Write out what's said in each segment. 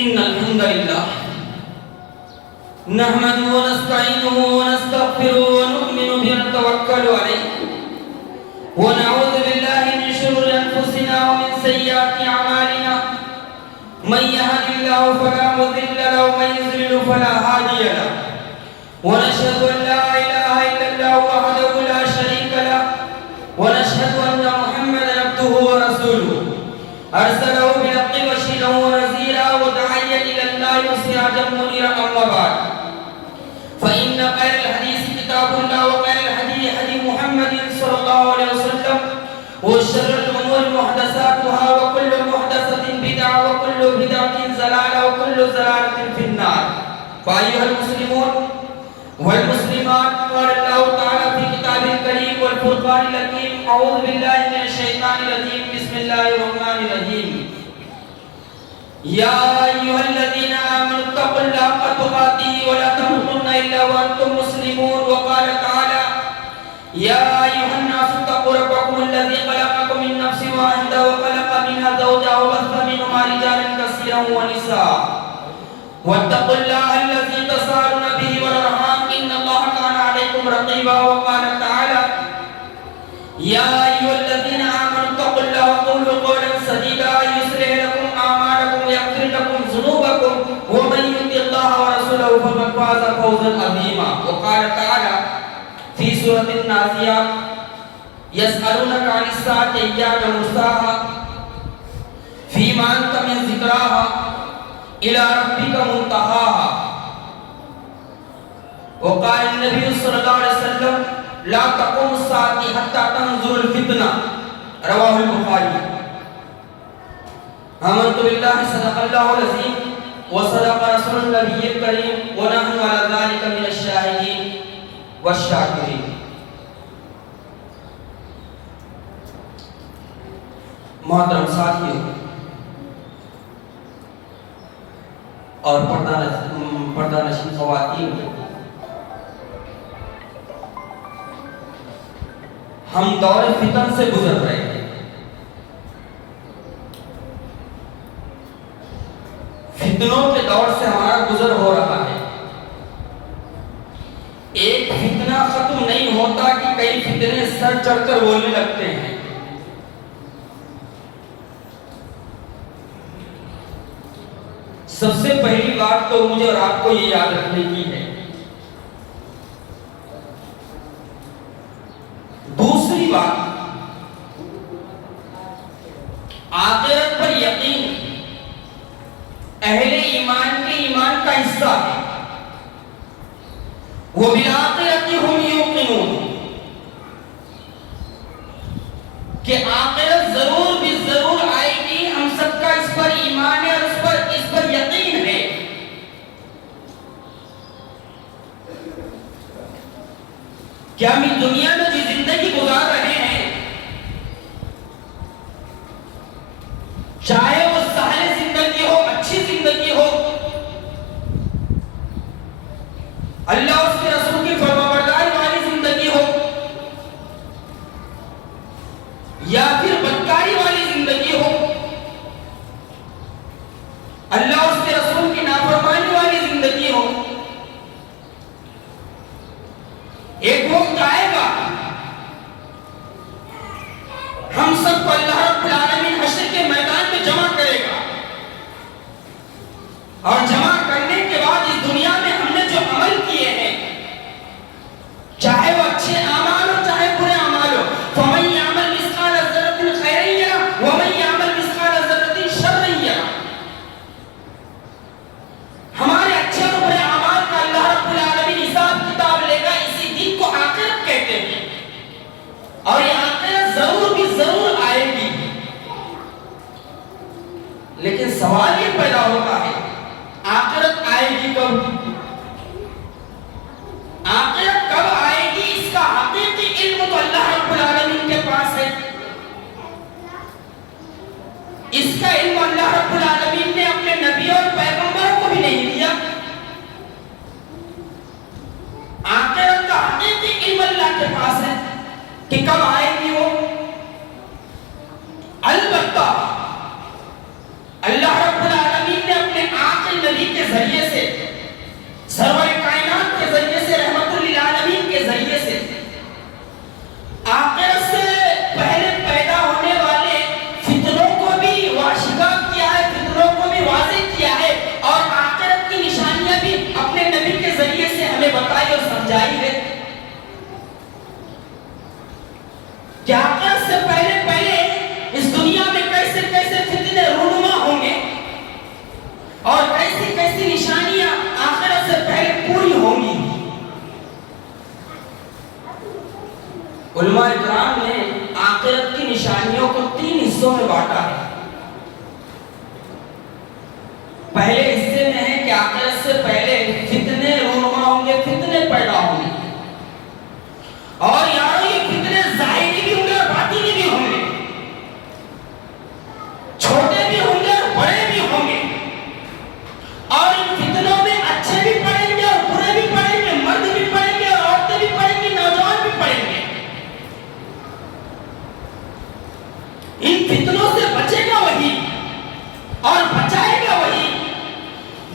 إن الحمد لله نحمده ونستعينه ونستغفره ونؤمن به ونتوكل عليه ونعوذ بالله من شرور أنفسنا ومن سيئات أعمالنا من يهد الله فلا مضل له ومن يضلل فلا هادي له ونشهد أن لا إله إلا الله وحده لا شريك له ونشهد أن محمدا عبده ورسوله أرسله بالحق بشيرا ونذيرا وداعيا إلى الله وسراجا منيرا أما بعد فإن خير الحديث كتاب الله وخير الهدي هدي محمد صلى الله عليه وسلم وشر الأمور محدثاتها وكل محدثة بدعة وكل بدعة ضلالة وكل ضلالة في النار فأيها المسلمون والمسلمات قال الله تعالى في كتابه الكريم والفرقان الحكيم أعوذ بالله من الشيطان الرجيم بسم الله الرحمن الرحيم يا أيها الذين آمنوا اتقوا الله حق تقاته ولا تموتن إلا وأنتم مسلمون وقال تعالى يا أيها الناس اتقوا ربكم الذي خلقكم من نفس واحدة وخلق منها زوجها وبث منهما رجالا كثيرا ونساء واتقوا الله الذي تساءلون به والأرحام إن الله كان عليكم رقيبا وقال تعالى يا أيها الذين آمنوا اتقوا الله وقولوا قولا سديدا يصلح لكم أعمالكم ويغفر لكم ذنوبكم ومن يطع الله ورسوله فقد فاز فوزا عظيما وقال تعالى في سورة النازعات يسألونك عن الساعة أيان مرساها فيما أنت من ذكراها إلى ربك منتهاها وقال النبي صلى الله عليه وسلم لا تقوم الساعة حتى تنظر الفتنة رواه البخاري آمنت بالله صدق الله العظيم وصدق رسول النبي الكريم ونحن على ذلك من الشاهدين والشاكرين محترم ساتھیوں اور پردہ نشین خواتین، ہم دور فتن سے گزر رہے ہیں۔ فتنوں کے دور سے ہمارا گزر ہو رہا ہے۔ ایک فتنہ ختم نہیں ہوتا کہ کئی فتنے سر چڑھ کر بولنے لگتے ہیں۔ سب سے پہلی بات تو مجھے اور آپ کو یہ یاد رکھنے کی ہے۔ دوسری بات، آخرت پر یقین اہل ایمان کے ایمان کا حصہ ہے۔ وَبِالْآخِرَةِ هُمْ يُوقِنُونَ کہ آخرت ضرور بھی ضرور آئے گی، ہم سب کا اس پر ایمان ہے اور اس پر یقین ہے۔ کیا ہم اس دنیا میں جو زندگی گزار رہے ہیں، چاہے وہ سہل زندگی ہو، اچھی زندگی ہو، اللہ اس کے رسول کی فرمانبرداری والی زندگی ہو، یا پھر بدکاری والی زندگی ہو، اللہ اس کے رسول کی نافرمانی والی زندگی ہو، ایک وقت آئے گا ہم سب کو اللہ رب العالمین حشر کے میدان میں جمع کرے گا، اور جمع کرنے کے بعد اس دنیا میں ہم نے جو عمل کیے ہیں، چاہے وہ اچھے اعمال ہو چاہے برے اعمال ہو، فَمَن يَعْمَلْ مِثْقَالَ ذَرَّةٍ خَيْرًا يَرَهُ وَمَن يَعْمَلْ مِثْقَالَ ذَرَّةٍ شَرًّا يَرَهُ۔ ہمارے اچھے اور برے اعمال کا اللہ رب العالمین حساب کتاب لے گا۔ اسی دن کو آخرت کہتے ہیں، اور یہ آخرت ضرور بھی ضرور آئے گی۔ لیکن سوال یہ پیدا ہوتا ہے، آخرت آئے گی کب؟ آخرت کب آئے گی اس کا حقیقی علم تو اللہ رب العالمین کے پاس ہے۔ اس کا علم اللہ رب العالمین نے اپنے نبی اور پیغمبروں کو بھی نہیں دیا۔ آخرت کا حقیقی علم اللہ کے پاس ہے کہ کب آئے گی وہ۔ البتہ اللہ رب العالمین نے اپنے کو 3 حصوں میں بانٹا ہے. پہلے حصے میں ہے کہ آخرت سے پہلے فتنے رونما ہوں گے, فتنے پیدا ہوں گے, اور یارو یہ فتنے ظاہری بھی ہوں گے اور باطنی بھی ہوں گے, چھوٹے بھی ہوں گے اور بڑے بھی ہوں گے, اور ان فتنوں میں اچھے بھی پڑیں گے اور برے بھی پڑیں گے, مرد بھی پڑیں گے اور عورتیں بھی پڑیں گی, نوجوان بھی پڑیں گے. ان فتنوں سے بچے گا وہی اور بچائے گا وہی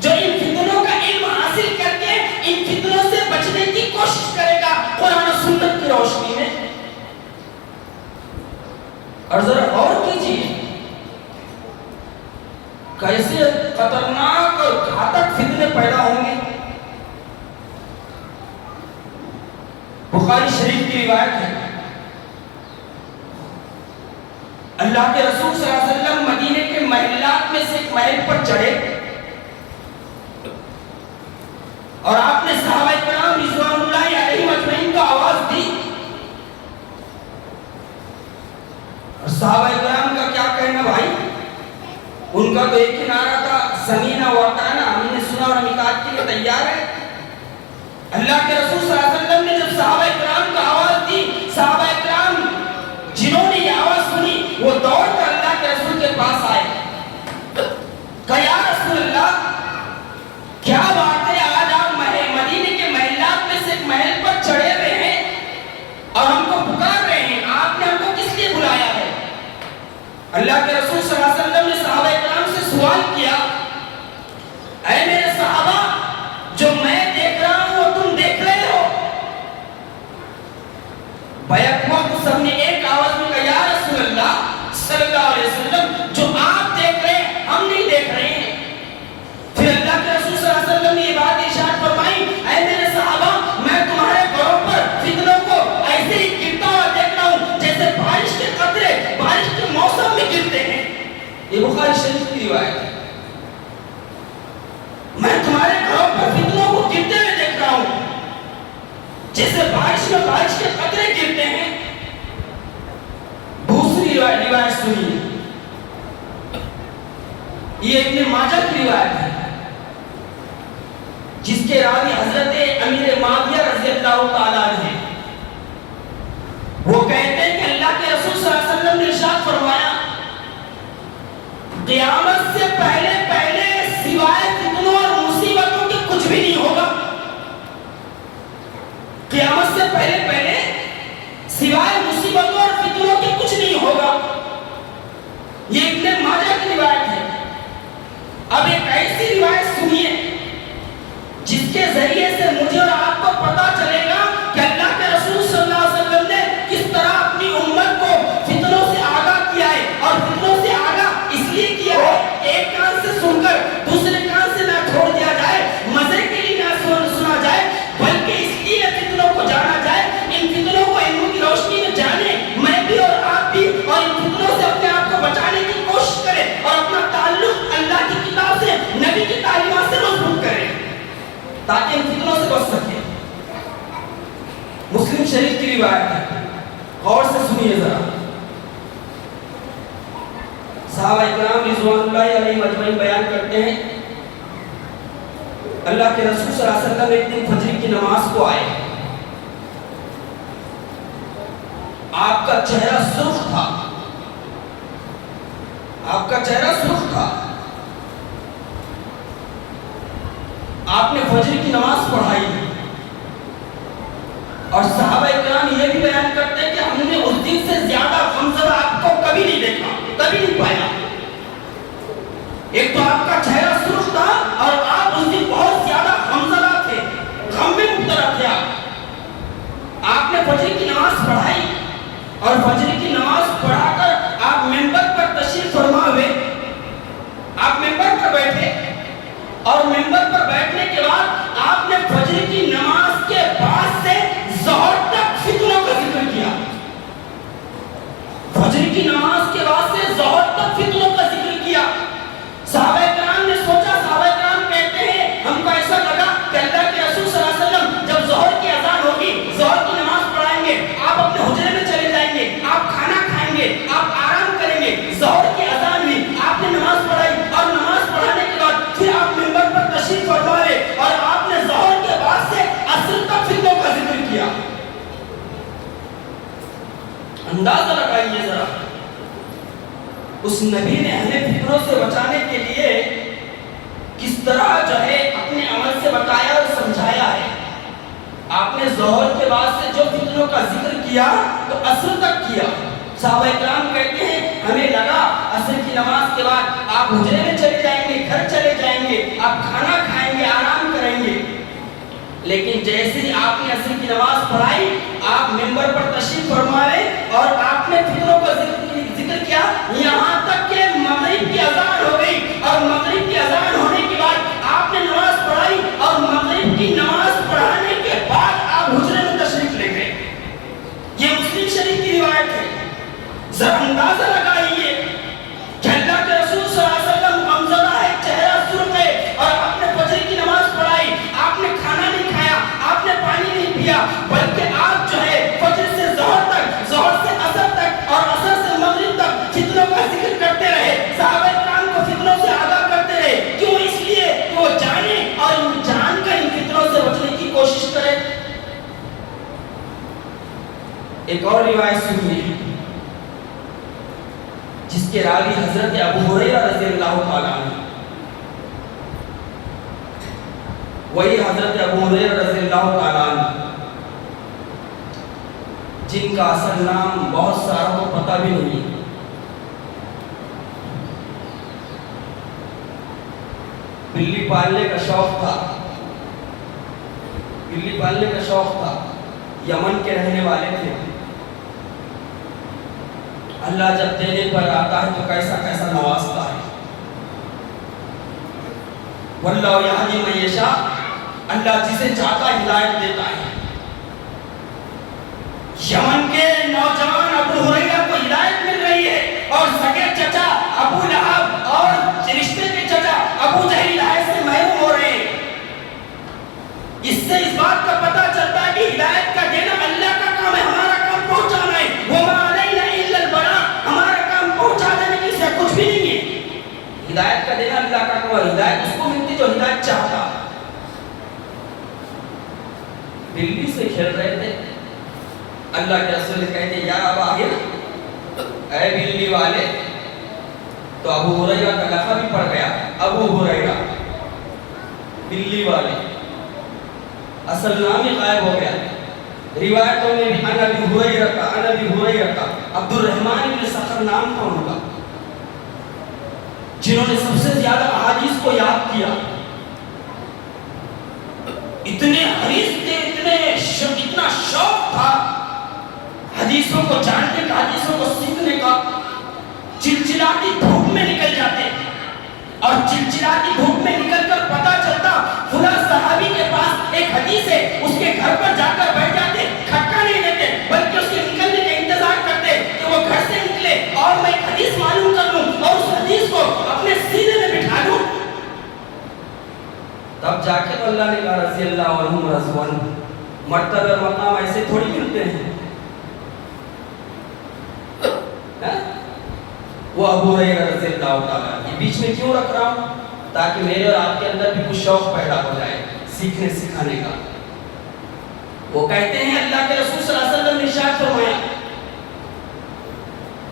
جو ان فتنوں کا علم حاصل کر کے ان فتنوں سے بچنے کی کوشش کرے گا قرآن و سنت کی روشنی میں. اور ذرا غور کیجیے کیسے خطرناک اور گھاتک فتنے پیدا ہوں گے. بخاری شریف کی روایت ہے, اللہ کے رسول صلی اللہ علیہ وسلم مدینے کے محلات میں سے ایک محل پر چڑھے اور آپ نے صحابہ کرام رضوان اللہ علیہم اجمعین کو آواز دی. اور صحابہ کرام کا کیا کہنا بھائی, ان کا تو ایک ہی نعرہ تھا, سمینا وطانا, ہم نے سنا اور ہم اطاعت کے لیے تیار ہے. اللہ کے رسول صلی اللہ علیہ وسلم نے جب صحابہ کرام کو آواز دی, صحابہ کرام جنہوں نے یہ آواز سنی وہ دوڑ کر اللہ کے رسول کے پاس آئے, کہا یا رسول اللہ کیا بات ہے, آج آپ مدینے کے محلات میں سے ایک محل پر چڑھے ہوئے ہیں اور ہم کو پکار رہے ہیں, آپ نے ہم کو کس لیے بلایا ہے؟ اللہ کے رسول صلی اللہ علیہ وسلم نے صحابہ کرام سے سوال کیا, اے میرے صحابہ جو میں دیکھ رہا ہوں وہ تم دیکھ رہے ہو؟ بیک وقت سب نے ایک آواز میں کہا یا رسول اللہ صلی اللہ علیہ وسلم جو آپ دیکھ رہے ہیں ہم نہیں دیکھ رہے ہیں. پھر اللہ کے رسول صلی اللہ علیہ وسلم نے یہ بات ارشاد فرمائی, اے میرے صحابہ میں تمہارے گھروں پر فتنوں کو ایسے ہی گرتا ہوا دیکھ رہا ہوں جیسے بارش کے قطرے بارش کے موسم میں گرتے ہیں. یہ بخاری شریف کی روایت ہے. میں تمہارے گھروں پر فتنوں کو گرتے ہوئے دیکھ رہا ہوں جیسے بارش میں بارش کے قطرے گرتے ہیں. دوسری روایت سنیے, یہ ابن ماجہ کی روایت ہے جس کے راوی حضرت امیر معاویہ رضی اللہ تعالیٰ عنہ ہیں. وہ کہتے ہیں کہ اللہ کے رسول صلی اللہ علیہ وسلم نے ارشاد فرمایا, قیامت سے پہلے پہلے سوائے فتنوں اور مصیبتوں کے کچھ بھی نہیں ہوگا. قیامت سے پہلے پہلے سوائے مصیبتوں اور فتنوں کے کچھ نہیں ہوگا. یہ ابن ماجہ کی روایت ہے. اب ایک ایسی روایت سنیے جس کے ذریعے سے مجھے اور آپ کو پتا چلے گا کہ اللہ کے رسول صلی اللہ علیہ وسلم نے کس طرح اپنی امت کو فتنوں سے آگاہ کیا ہے, اور فتنوں سے آگاہ اس لیے کیا ہے ایک کان سے سن کر دوسرے کان سے نہ چھوڑ دیا جائے, مزے کے لیے نہ سنا جائے, بلکہ اس لیے فتنوں کو جانا جائے. ان فتنوں کو علم کی روشنی میں جانے, میں بھی اور آپ بھی, اور ان فتنوں سے اپنے آپ کو بچانے کی کوشش کریں اور اپنا تعلق اللہ کی کتاب سے, نبی کی تعلیمات سے مضبوط کریں تاکہ ان فتنوں سے بچ سکیں. مسلم شریف کی روایت ہے, غور سے سنیے ذرا. صحابہ کرام رضوان اللہ علیہم اجمعین بیان کرتے ہیں, اللہ کے رسول صلی اللہ علیہ وسلم ایک دن فجر کی نماز کو آئے. آپ کا چہرہ سرخ تھا, آپ کا چہرہ سرخ تھا. آپ نے فجر کی نماز پڑھائی اور صحابہ کرام یہ بھی بیان کرتے ہیں کہ ہم نے اس دن سے زیادہ غمزدہ آپ کو کبھی نہیں دیکھا, کبھی نہیں پایا. ایک تو آپ کا چہرہ سرخ تھا اور آپ اس دن بہت زیادہ غمزدہ تھے, غم میں مبتلا تھے. آپ نے فجر کی نماز پڑھائی اور فجر کی نماز پڑھا کر آپ منبر پر تشریف فرما ہوئے. آپ منبر پر بیٹھے اور منبر پر بیٹھنے کے بعد آپ نے فجر کی نماز کے بعد سے ظہر تک فتنوں کا ذکر کیا. فجر کی نماز کے بعد سے ظہر تک فتنوں کا ذکر کیا. صحابہ کرام نے سوچا, صحابہ کرام کہتے ہیں ہم کو ایسا لگا کہ اللہ کے رسول صلی اللہ علیہ وسلم جب ظہر کی اذان ہوگی, ظہر کی نماز پڑھائیں گے, آپ اپنے حجرے میں چلے جائیں گے, آپ کھانا کھائیں گے, آپ آرام اس نبی نے ہمیں فتنوں سے بچانے کے لیے کس طرح جو ہے اپنے عمل سے بتایا اور سمجھایا ہے. آپ نے ظہر کے بعد سے جو فتنوں کا ذکر کیا تو عصر تک کیا. صحابہ کرام کہتے ہیں ہمیں لگا عصر کی نماز کے بعد آپ حجرے میں چلے جائیں گے, گھر چلے جائیں گے, آپ کھانا کھائیں گے, آرام کریں گے. لیکن جیسے ہی آپ نے عصر کی نماز پڑھائی آپ منبر پر تشریف فرمائے اور آپ نے فتنوں کا ذکر کیا, یہاں تک کہ مغرب کی اذان ہو گئی. اور مغرب کی اذان ہونے کے بعد آپ نے نماز پڑھائی اور مغرب کی نماز پڑھانے کے بعد آپ حجرے میں تشریف لے گئے. یہ مسلم شریف کی روایت ہے. ذرا اندازہ لگائیے کہ اللہ کے رسول صلی اللہ علیہ وسلم غمزدہ ہے, چہرہ سرخ ہے, اور آپ نے فجر کی نماز پڑھائی, آپ نے کھانا نہیں کھایا, آپ نے پانی نہیں پیا, بلکہ آپ جو ہے فجر سے ظہر تک, ظہر سے عصر تک اور عصر سے مغرب تک فتنوں کا ذکر کرتے رہے. صحابہ کرام کو فتنوں سے آگاہ کرتے رہے. کیوں؟ اس لیے کہ وہ جانے اور جان کر ان فتنوں سے بچنے کی کوشش کرے. ایک اور روایت سنیے جس کے راوی حضرت ابو ہریرہ رضی اللہ تعالیٰ عنہ. وہی حضرت ابو ہریرہ رضی اللہ تعالیٰ عنہ جن کا اصل نام بہت ساروں کو پتہ بھی نہیں. بلی پالنے کا شوق تھا, بلی پالنے کا شوق تھا. یمن کے رہنے والے تھے. اللہ جب دینے پر آتا ہے تو کیسا کیسا نوازتا ہے. واللہ یہدی من یشاء, اللہ جسے چاہتا ہدایت دیتا ہے. یمن کے نوجوان ابو ہریرہ کو ہدایت مل رہی ہے اور سگے چچا ابو لہب اور رشتے کے چچا ابو جہل ہدایت سے محروم ہو رہے ہیں. اس سے اس بات کا پتہ چلتا ہے کہ ہدایت کا دینا اللہ کا کام ہے, ہمارا کام پہنچانا ہے. وما علینا الا البلاغ, ہمارا کام پہنچا دینے کی سے کچھ بھی نہیں ہے. ہدایت کا دینا اللہ کا کام ہے. ہدایت اس کو ملتی جو ہدایت چاہتا. بلی سے کھیل رہے تھے. اللہ کے رسول کہتے ہیں یا ابا آہر, اے بلی والے. تو ابو ہریرہ کا لقب بھی پڑ گیا, ابو ہریرہ بلی والے. اصل نام ہی غائب ہو گیا. روایتوں میں بھی ان ابی ہریرہ کا عبد الرحمن بن صخر نام تھا ان کا, جنہوں نے سب سے زیادہ احادیث کو یاد کیا. اتنے حریص تھے, اتنا شوق تھا حدیثوں کو جاننے کا, حدیثوں کو سیکھنے کا. چلچلاتی دھوپ میں نکل جاتے اور چلچلاتی دھوپ میں نکل کر پتہ چلتا فلاں صحابی کے پاس ایک حدیث ہے, اس کے گھر پر جا کر بیٹھ جاتے. کھٹکا نہیں دیتے بلکہ اس کے نکلنے کا انتظار کرتے کہ وہ گھر سے نکلے اور میں ایک حدیث معلوم کر لوں اور اس حدیث کو اپنے سینے میں بٹھا لوں. تب جا کے اللہ نے کہا رضی اللہ عنہم رضوان. مرتبہ اور مقام ایسے تھوڑی ملتے ہیں. وہ ابو ہریرہ رضی اللہ تعالیٰ یہ بیچ میں کیوں رکھ رہا ہوں؟ تاکہ میرے اور آپ کے اندر بھی کچھ شوق پیدا ہو جائے سیکھنے سکھانے کا. وہ کہتے ہیں اللہ کے رسول صلی اللہ علیہ وسلم نے ارشاد فرمایا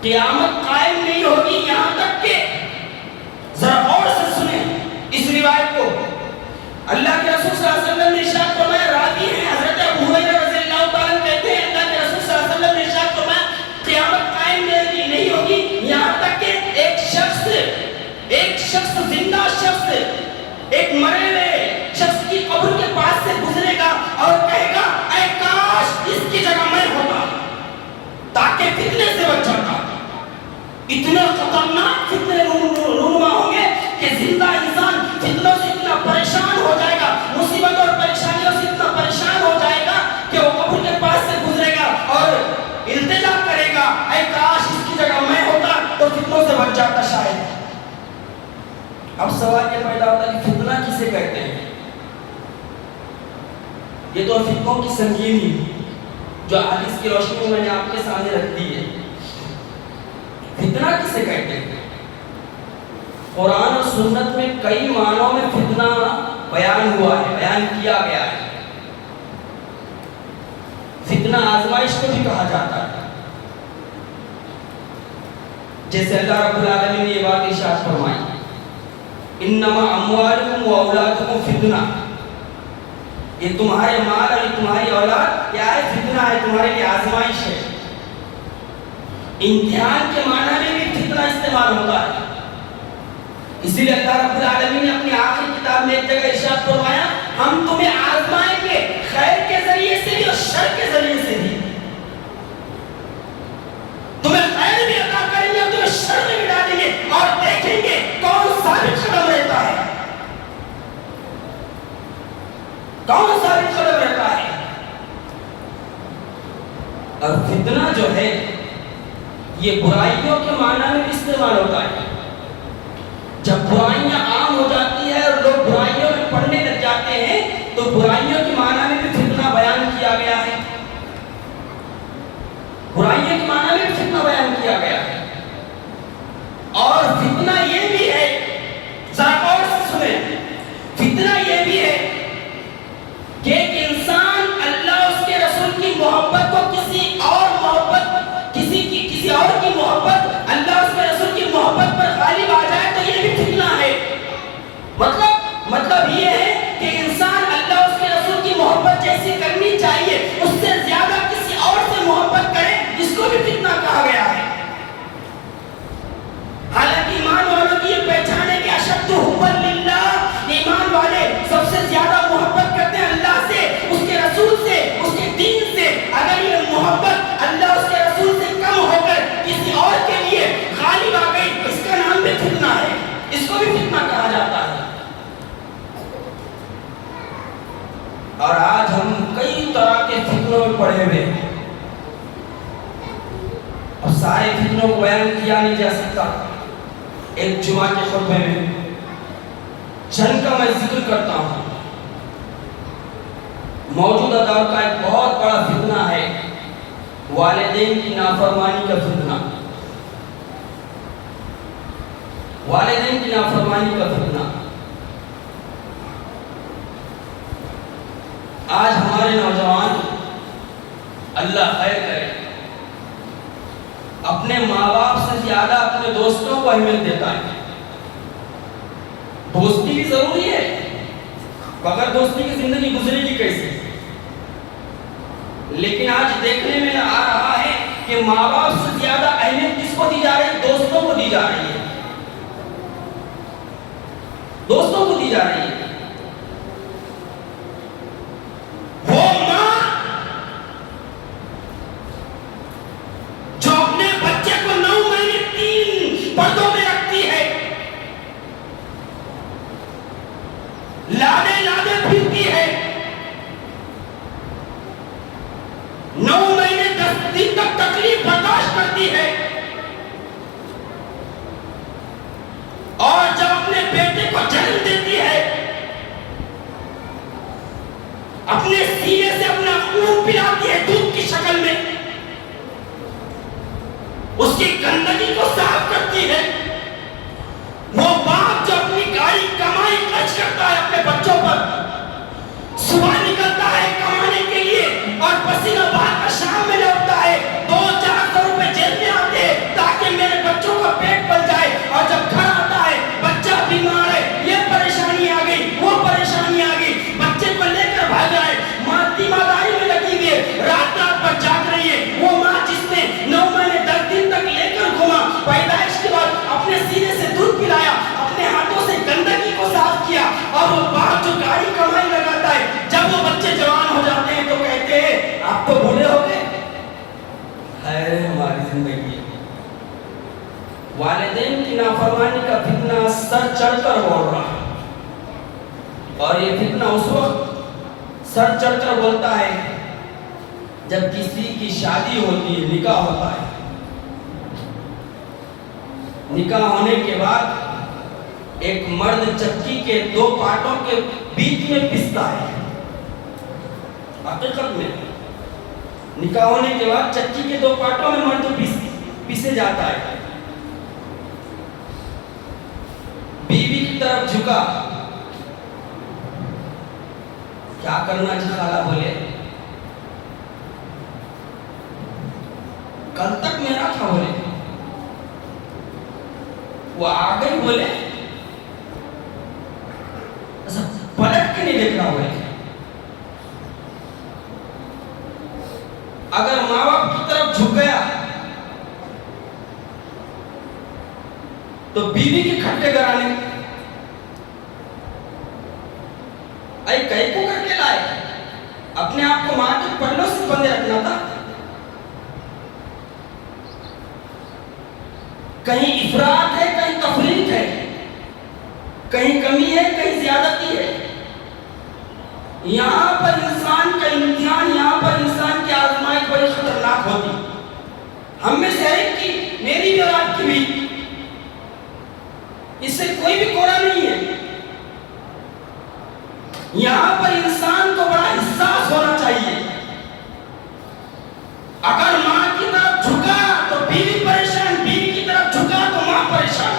قیامت قائم نہیں ہوگی یہاں تک کہ, ذرا غور سے سنیں اس روایت کو. اللہ کے رسول صلی اللہ علیہ وسلم نے ارشاد فرمایا, راوی ہیں حضرت ابو ہریرہ رضی اللہ تعالیٰ کہتے ہیں اللہ کے رسول صلی اللہ علیہ وسلم نے ارشاد فرمایا قیامت قائم نہیں ہوگی یہاں تک کہ ایک شخص زندہ شخص ایک مرے ہوئے شخص کی قبر کے پاس سے گزرے گا اور کہے گا اے کاش اس کی جگہ میں ہوتا تاکہ فتنے سے بچ جاتا. اتنے خطرناک فتنے رونما ہوں گے کہ زندہ انسان فتنوں سے اتنا پریشان ہو جائے گا, مصیبت اور پریشانیوں سے اتنا پریشان ہو جائے گا کہ وہ قبر کے پاس سے گزرے گا اور التجا کرے گا اے کاش اس کی جگہ میں ہوتا تو فتنوں سے بچ جاتا شاید. اب سوال یہ پیدا ہوتا ہے کہ فتنہ کسے کہتے ہیں؟ یہ تو فتنوں کی سنگینی جو حدیث کی روشنی میں میں نے آپ کے سامنے رکھ دی ہے. فتنہ کسے کہتے ہیں؟ قرآن اور سنت میں کئی معنوں میں فتنہ بیان ہوا ہے, بیان کیا گیا ہے. فتنہ آزمائش کو بھی کہا جاتا ہے. جیسے اللہ رب العالمین نے یہ بات ارشاد فرمائی، انما اموالکم و اولادکم فتنہ، یہ تمہارے مال اور یہ تمہاری اولاد کیا ہے؟ فتنہ ہے، تمہارے لیے آزمائش ہے۔ امتحان کے معنی میں بھی فتنہ استعمال ہوتا ہے، اسی لیے اللہ رب العالمین نے اپنی آخری کتاب میں ایک جگہ ارشاد فرمایا، ہم تمہیں آزمائیں گے خیر کے ذریعے سے بھی اور شر کے ذریعے سے بھی، تمہیں خیر بھی عطا کریں گے اور تمہیں شر میں بھی ڈالیں گے، اور دیکھیں گے کون ثابت قدم رہتا ہے، کون ثابت قدم رہتا ہے۔ اور فتنہ جو ہے یہ برائیوں کے معنی میں بھی استعمال ہوتا ہے، جب برائیاں عام ہو جاتی ہے اور لوگ برائیوں میں پڑنے لگ جاتے ہیں تو برائیوں کے معنی میں بھی فتنہ بیان کیا گیا ہے، برائیوں کے معنی میں بھی فتنہ بیان کیا گیا ہے۔ اور فتنہ یہ بھی ہے، ذرا غور سے سنیں، فتنہ یہ بھی ہے کہ ایک انسان اللہ اس کے رسول کی محبت کو کسی اور کی محبت اللہ اس کے رسول کی محبت پر غالب آ جائے تو یہ بھی فتنہ ہے۔ مطلب یہ ہے کہ انسان اللہ اس کے رسول کی محبت جیسی کرنی چاہیے اس سے زیادہ کسی اور سے محبت کرے، جس کو بھی فتنہ کہا گیا ہے۔ حالانکہ ایمان والوں کی یہ پہچان ہے کہ اشد حبا للہ، ایمان والے سب سے زیادہ محبت کرتے ہیں اللہ سے، اس کے رسول سے، اس کے دین سے۔ اگر یہ محبت اللہ اس کے رسول سے کم ہو کر کسی اور کے لیے غالب آ گئی، اس کا نام بھی فتنہ ہے، اس کو بھی فتنہ کہا جاتا ہے۔ اور آج ہم کئی طرح کے فتنوں میں پڑے ہوئے ہیں، اب سارے فتنوں کو بیان کیا نہیں جا سکتا، ایک جمعہ کے خطبے میں چند کا میں ذکر کرتا ہوں۔ موجودہ دور کا ایک بہت بڑا فتنہ ہے والدین کی نافرمانی کا فتنہ، والدین کی نافرمانی کا فتنہ۔ آج ہمارے نوجوان اللہ خیر کرے اپنے ماں باپ سے زیادہ اپنے دوستوں کو اہمیت دیتا ہے۔ دوستی بھی ضروری ہے، بغیر دوستی کی زندگی گزرے گی کیسے؟ لیکن آج دیکھنے میں آ رہا ہے کہ ماں باپ سے زیادہ اہمیت کس کو دی جا رہی ہے؟ دوستوں کو دی جا رہی ہے، دوستوں کو دی جا رہی ہے۔ وہ ماں جو اپنے بچے کو 9 مہینے 3 پردوں میں رکھتی ہے، لاڈے لاڈے پھرتی ہے، 9 مہینے 10 دن تک تکلیف برداشت کرتی ہے، اور جب اپنے بیٹے کو جنم دیتی ہے اپنے سینے سے اپنا خون پلاتی ہے دودھ کی شکل میں، اس کی گندگی کو صاف کرتی ہے۔ وہ باپ جو اپنی کاری کمائی خرچ کرتا ہے اپنے بچوں پر، صبح نکلتا ہے کمانے کے لیے اور پسینہ بہا کر شام میں لوٹتا ہے، 200-400 روپے جیب میں آتے ہیں تاکہ میرے بچوں کا پیٹ پل جائے، اور جب گھر آتا ہے بچہ بیمار ہے، یہ پریشانی آ گئی، وہ پریشانی آ گئی، بچے کو لے کر بھاگ جائے، ماں تیمارداری میں لگی ہوئی ہے، رات رات پر جاگ رہی ہے۔ وہ ماں جس نے 9 مہینے 10 دن تک لے کر گھوما، پیدائش کے بعد اپنے سینے سے دودھ پلایا، اپنے ہاتھوں سے گندگی کو صاف کیا، اور وہ باپ جو گاڑی کمائی لگاتا ہے، جب وہ بچے جوان ہو جاتے ہیں تو کہتے ہیں آپ تو بوڑھے ہو گئے۔ ہے ہماری زندگی والدین کی نافرمانی کا فتنہ سر چڑھ کر بول رہا ہے، اور یہ فتنہ اس وقت سر چڑھ کر بولتا ہے جب کسی کی شادی ہوتی ہے، نکاح ہوتا ہے، نکاح ہونے کے بعد ایک مرد چکی کے 2 پارٹوں کے بیچ میں پستا ہے۔ حقیقت میں نکاح ہونے کے بعد چکی کے 2 پارٹوں میں مرد پیسے جاتا ہے، بیوی کی طرف جھکا، کیا کرنا جی خالہ بولے، کل تک میرا تھا بولے، وہ آ گئی بولے پلٹ کے نہیں دیکھنا ہوا ہے. اگر ماں باپ کی طرف جھک گیا تو بیوی کے کھٹے گرانے کئی کو کر کے لائے. اپنے آپ کو ماں کے پلوں سے بندے رکھنا تھا. کہیں افراط ہے, کہیں تفریط ہے, کہیں کمی ہے, کہیں زیادتی ہے. یہاں پر انسان کا امتحان, یہاں پر انسان کی آزمائش بڑی خطرناک ہوتی. ہم میں سے ایک کی, میری بھی اور آپ کی بھی, اس سے کوئی بھی کوڑا نہیں ہے. یہاں پر انسان کو بڑا احساس ہونا چاہیے. اگر ماں کی طرف جھکا تو بیوی پریشان, بیوی کی طرف جھکا تو ماں پریشان.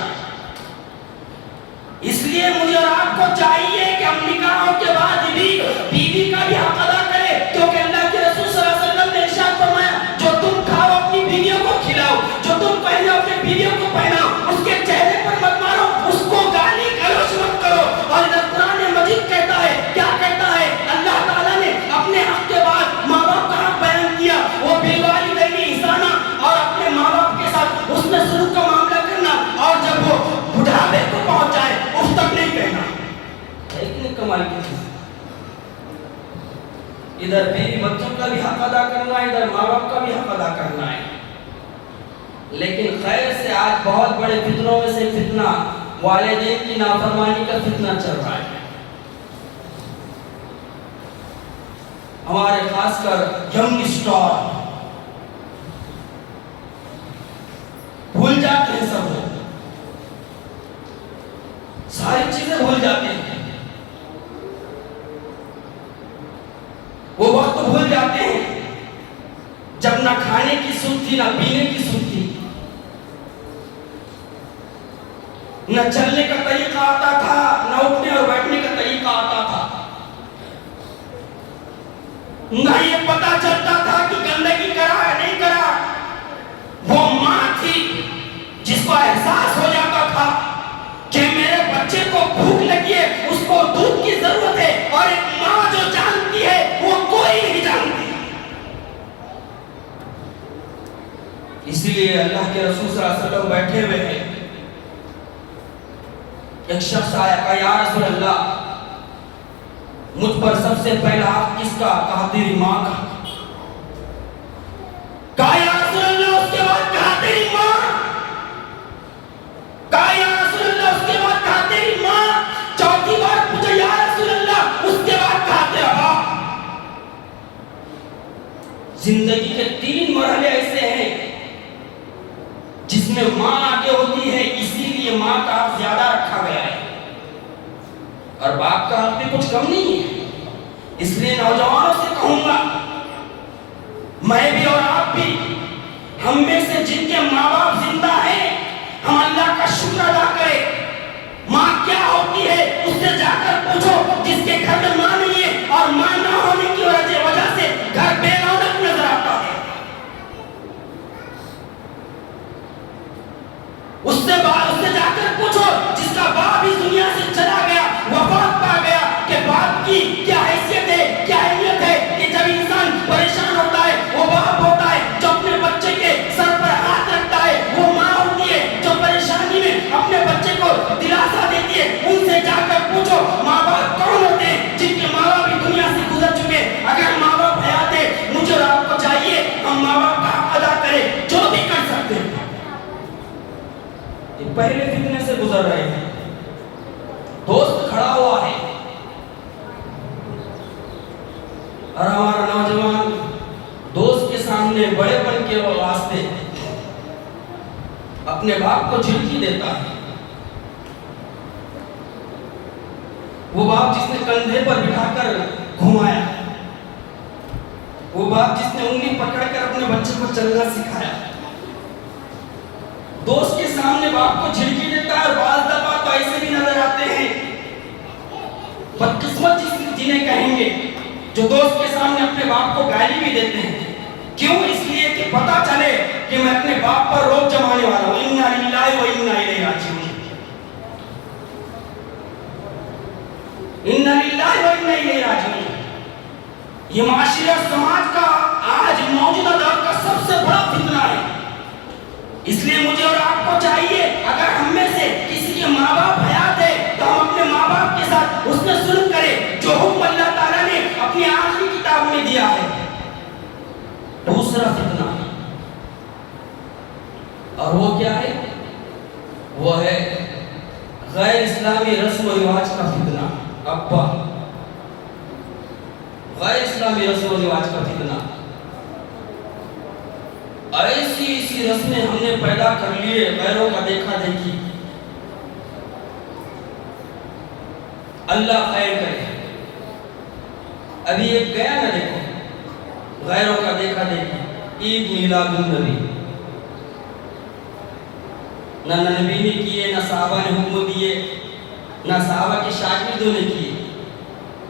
اس لیے مجھے اور آپ کو چاہیے کہ ہم نکاحوں کے بعد بھی بیوی کا بھی حق ادا کرے, کیونکہ اللہ کے رسول صلی اللہ علیہ وسلم نے ارشاد فرمایا جو تم کھاؤ اپنی بیویوں کو کھلاؤ, جو تم پہنو اپنی بیویوں کو پہناؤ, اس کے چہرے پر مت مارو, اس کو گالی گلوچ مت کرو. اور ادھر قرآن مجید کہتا ہے, کیا کہتا ہے, اللہ تعالیٰ نے اپنے حق کے بعد ماں باپ کا حق بیان کیا, وہ بالوالدین احسانا, اور اپنے ماں باپ کے ساتھ حسن سلوک کا معاملہ کرنا, اور جب وہ بڑھاپے کو پہنچ جائے اس تک نہیں کہنا. اتنی کمال کی چیز. ادھر بیوی بچوں کا بھی حق ادا کرنا ہے, ادھر ماں باپ کا بھی حق ادا کرنا ہے. لیکن خیر سے آج بہت بڑے فتنوں میں سے فتنہ والدین کی نافرمانی کا فتنہ چل رہا ہے. ہمارے خاص کر ینگ اسٹار بھول جاتے ہیں, سب لوگ ساری چیزیں بھول جاتے ہیں. وہ وقت بھول جاتے ہیں جب نہ کھانے کی سوچ تھی, نہ پینے کی سوچ تھی, نہ چلنے کا طریقہ آتا تھا, نہ اٹھنے اور بیٹھنے کا طریقہ آتا تھا, نہ یہ پتا چلتا تھا کہ گندگی کرا ہے نہیں کرا. وہ ماں تھی جس کو احساس ہو جاتا تھا کہ میرے بچے کو بھوک لگی ہے, اس کو دودھ کی ضرورت ہے, اور ایک ماں جو جانتی ہے وہ کوئی نہیں جانتی. اسی لیے اللہ کے رسول صلی اللہ علیہ وسلم بیٹھے ہوئے ہیں. ایک شخص آیا, کہا یا رسول اللہ مجھ پر سب سے پہلا حق کس کا؟ کہا تیری ماں کا. کہا یا رسول اللہ اس کے بعد کہا تیری ماں. کہا یا رسول اللہ اس کے بعد کہا تیری ماں. چوتھی بار پوچھا یا رسول اللہ اس کے بعد کہا تیرا باپ. زندگی کے 3 مرحلے ایسے ہیں جس میں ماں آگے ہوتی ہے, اسی لیے ماں کا حق زیادہ رکھا گیا ہے, اور باپ کا حق بھی کچھ کم نہیں ہے. اس لیے نوجوانوں سے کہوں گا, میں بھی اور آپ بھی, ہم میں سے جن کے ماں باپ زندہ ہیں, ہم اللہ کا شکر ادا کریں. ماں کیا ہوتی ہے اس سے جا کر پوچھو. جس کے گھر میں ماں نہیں ہے اور ماں نہ ہونے کی وجہ سے گھر بے رونق نظر آتا ہے, اس سے جا کر پوچھو جس کا باپ اس دنیا سے چلا گیا, وفات پا گیا, کہ باپ کی کیا حیثیت ہے, کیا اہمیت ہے. کہ جب انسان پریشان ہوتا ہے وہ باپ ہوتا ہے, جو اپنے بچے کے سر پر ہاتھ رکھتا ہے وہ ماں ہوتی ہے, جو پریشانی میں اپنے بچے کو دلاسا دیتی ہے. ان سے جا کر پوچھو ماں باپ کون ہوتے ہیں جن کے ماں باپ اس دنیا سے گزر چکے. اگر ماں باپ حیات ہے, مجھے اور آپ کو چاہیے ہم ماں باپ کا حق ادا کریں جو بھی کر سکتے ہیں. پہلے فتنے سے گزر رہے ہیں. دوست کھڑا ہوا ہے اور ہمارا نوجوان دوست کے سامنے بڑے بن کے واسطے اپنے باپ کو جھڑکی دیتا ہے. وہ باپ جس نے کندھے پر بٹھا کر گھمایا, وہ باپ جس نے انگلی پکڑ کر اپنے بچے کو چلنا سکھایا, دوست کے سامنے باپ کو جھڑکی دیتا ہے. اور بعض دفعہ تو ایسے بھی نظر آتے ہیں بدقسمت جنہیں کہیں گے, جو دوست کے سامنے اپنے باپ کو گالی بھی دیتے ہیں. کیوں؟ اس لیے کہ پتا چلے کہ میں اپنے باپ پر روب جمانے والا ہوں. انا للہ و انا الیہ راجعون. یہ معاشرے اور سماج کا آج موجودہ دور کا سب سے بڑا فتنہ ہے. اس لیے مجھے اور آپ کو چاہیے اگر ہم میں سے کسی کے ماں باپ حیات ہے تو ہم اپنے ماں باپ کے ساتھ اس میں ظلم کریں جو حکم اللہ تعالیٰ نے اپنی آخری کتاب میں دیا ہے. دوسرا فتنہ اور وہ کیا ہے؟ وہ ہے غیر اسلامی رسم و رواج کا فتنہ. ابا غیر اسلامی رسم و رواج کا فتنہ. ایسی رسمیں ہم نے پیدا کر لیے غیروں کا دیکھا دیکھی. اللہ خیر کرے. ابھی ایک گیا نہ دیکھو غیروں کا دیکھا دیکھی عید میلاد النبی. نہ نبی نے کیے نہ صحابہ نے حکم دیے نہ صحابہ کے شاگردوں نے کیے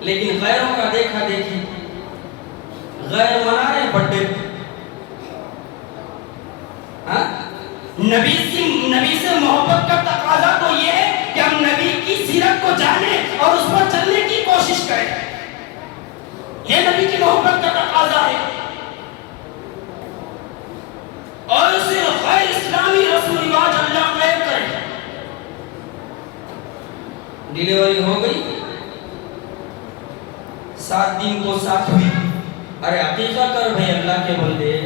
لیکن غیروں کا دیکھا دیکھی. غیر منا رہے بڑے. نبی سے محبت کا تقاضا تو یہ ہے کہ ہم نبی کی سیرت کو جانیں اور اس پر چلنے کی کوشش کریں. یہ نبی کی محبت کا تقاضا ہے. اور اسے غیر اسلامی رسم و رواج اللہ غیر کرے. ڈیلیوری ہو گئی 7 دن کو 7 ہوئی. ارے عقیقہ کر بھائی اللہ کے بندے.